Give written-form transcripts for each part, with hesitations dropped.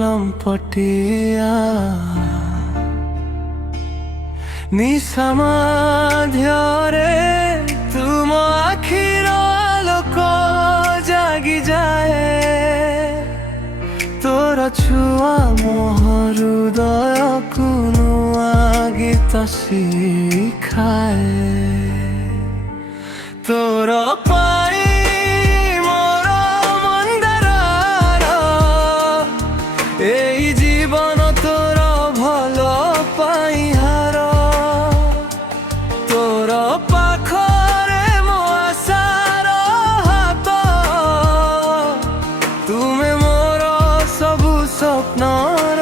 ଲମ୍ପଟିଆ ନିଶା ମଧ୍ୟରେ ତୁମ ଆଖିର ଆଲୋକ ଜାଗିଯାଏ। ତୋର ଛୁଆ ମୋ ହୃଦୟକୁ ନୂଆ ଗୀତ ଶିଖାଏ। ତୋର ପାଇଁ ମୋର ମନ୍ଦାର ଏଇ ଜୀବନ ତୋର ଭଲ ପାଇଁ ହାର। ତୋର ପାଖରେ ମୋ ଆଶାର ହାତ, ତୁମେ ମୋର ସବୁ ସ୍ୱପ୍ନର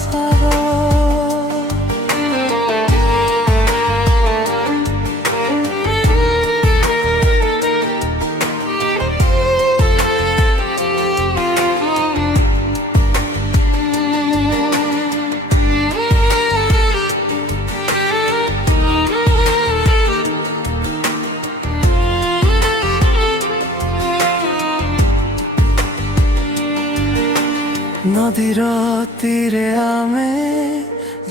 ସାର। ନଦୀର ତୀରେ ଆମେ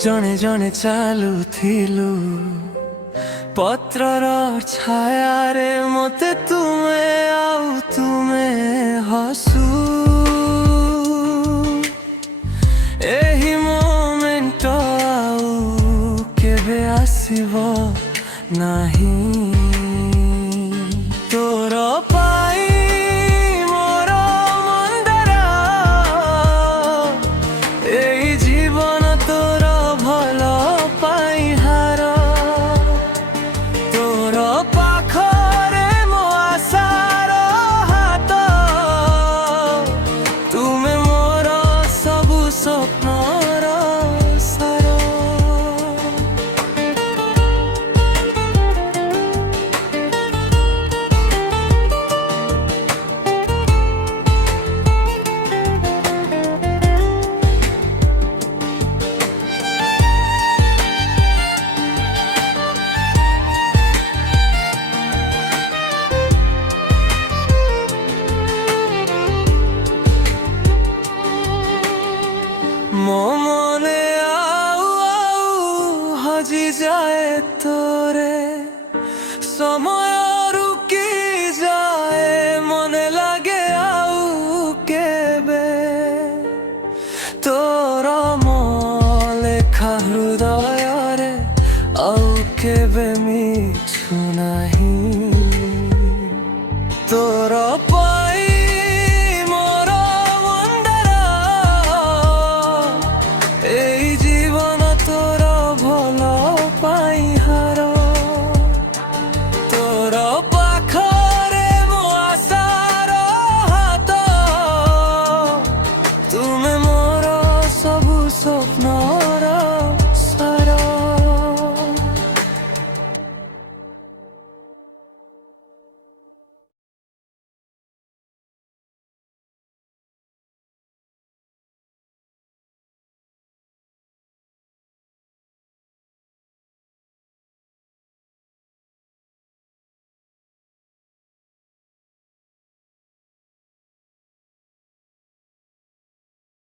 ଜଣେ ଜଣେ ଚାଲୁଥିଲୁ, ପତ୍ରର ଛାୟାରେ ମୋତେ ତୁମେ ଆଉ ତୁମେ ହସୁ। ଏହି ମୋମେଣ୍ଟ ଆଉ କେବେ ଆସିବ ନାହିଁ। ତୋର ପାଇଁ ମୋର ମନ୍ଦାର ଏଇ ଜୀବନ ତୋର ଭଲ ପାଇଁ ହାର। ତୋର ପାଖରେ ମୋ ଆଶାର ହାତ, ତୁମେ ମୋର ସବୁ ସ୍ୱପ୍ନର ସାର। ମୋ ମନେ ଆଉ ଆଉ ହଜିଯାଏ ତୋରେ, ସମୟ ରୁକି ଯାଏ ମନେ ଲାଗେ ଆଉ କେବେ। ତୋର ମୋ ଲେଖା ହୃଦୟରେ ଆଉ କେବେ ମିଛୁ ନାହିଁ।